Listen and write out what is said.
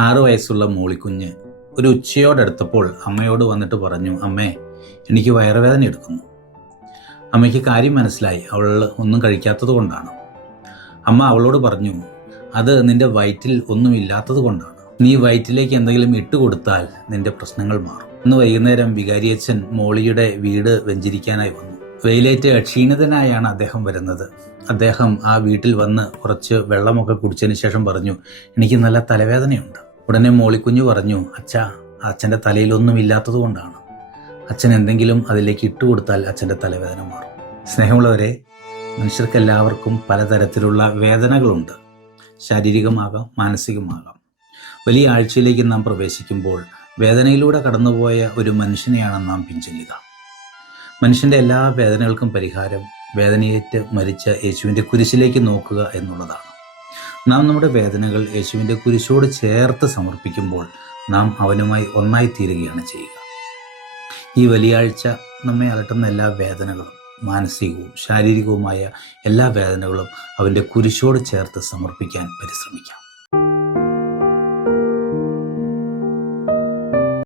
6 വയസ്സുള്ള മോളിക്കുഞ്ഞ് ഒരു ഉച്ചയോടടുത്തപ്പോൾ അമ്മയോട് വന്നിട്ട് പറഞ്ഞു, അമ്മേ, എനിക്ക് വയറുവേദന എടുക്കുന്നു. അമ്മയ്ക്ക് കാര്യം മനസ്സിലായി, അവൾ ഒന്നും കഴിക്കാത്തത് കൊണ്ടാണ്. അമ്മ അവളോട് പറഞ്ഞു, അത് നിന്റെ വയറ്റിൽ ഒന്നും ഇല്ലാത്തത് കൊണ്ടാണ്. നീ വയറ്റിലേക്ക് എന്തെങ്കിലും ഇട്ടുകൊടുത്താൽ നിന്റെ പ്രശ്നങ്ങൾ മാറും. ഇന്ന് വൈകുന്നേരം വികാരിയച്ഛൻ മോളിയുടെ വീട് വെഞ്ചരിക്കാനായി വന്നു. വെയിലേറ്റ് ക്ഷീണിതനായാണ് അദ്ദേഹം വരുന്നത്. അദ്ദേഹം ആ വീട്ടിൽ വന്ന് കുറച്ച് വെള്ളമൊക്കെ കുടിച്ചതിന് ശേഷം പറഞ്ഞു, എനിക്ക് നല്ല തലവേദനയുണ്ട്. ഉടനെ മോളിക്കുഞ്ഞു പറഞ്ഞു, അച്ഛൻ്റെ തലയിലൊന്നും ഇല്ലാത്തത് കൊണ്ടാണ്. അച്ഛൻ എന്തെങ്കിലും അതിലേക്ക് ഇട്ടുകൊടുത്താൽ അച്ഛൻ്റെ തലവേദന മാറും. സ്നേഹമുള്ളവരെ, മനുഷ്യർക്കെല്ലാവർക്കും പലതരത്തിലുള്ള വേദനകളുണ്ട്. ശാരീരികമാകാം, മാനസികമാകാം. വലിയ ആഴ്ചയിലേക്ക് നാം പ്രവേശിക്കുമ്പോൾ വേദനയിലൂടെ കടന്നുപോയ ഒരു മനുഷ്യനെയാണ് നാം പിൻചെല്ലുക. മനുഷ്യൻ്റെ എല്ലാ വേദനകൾക്കും പരിഹാരം വേദനയേറ്റ് മരിച്ച യേശുവിൻ്റെ കുരിശിലേക്ക് നോക്കുക എന്നുള്ളതാണ്. നാം നമ്മുടെ വേദനകൾ യേശുവിൻ്റെ കുരിശോട് ചേർത്ത് സമർപ്പിക്കുമ്പോൾ നാം അവനുമായി ഒന്നായി തീരുകയാണ് ചെയ്യുക. ഈ വലിയാഴ്ച നമ്മെ അലട്ടുന്ന എല്ലാ വേദനകളും, മാനസികവും ശാരീരികവുമായ എല്ലാ വേദനകളും അവൻ്റെ കുരിശോട് ചേർത്ത് സമർപ്പിക്കാൻ പരിശ്രമിക്കാം.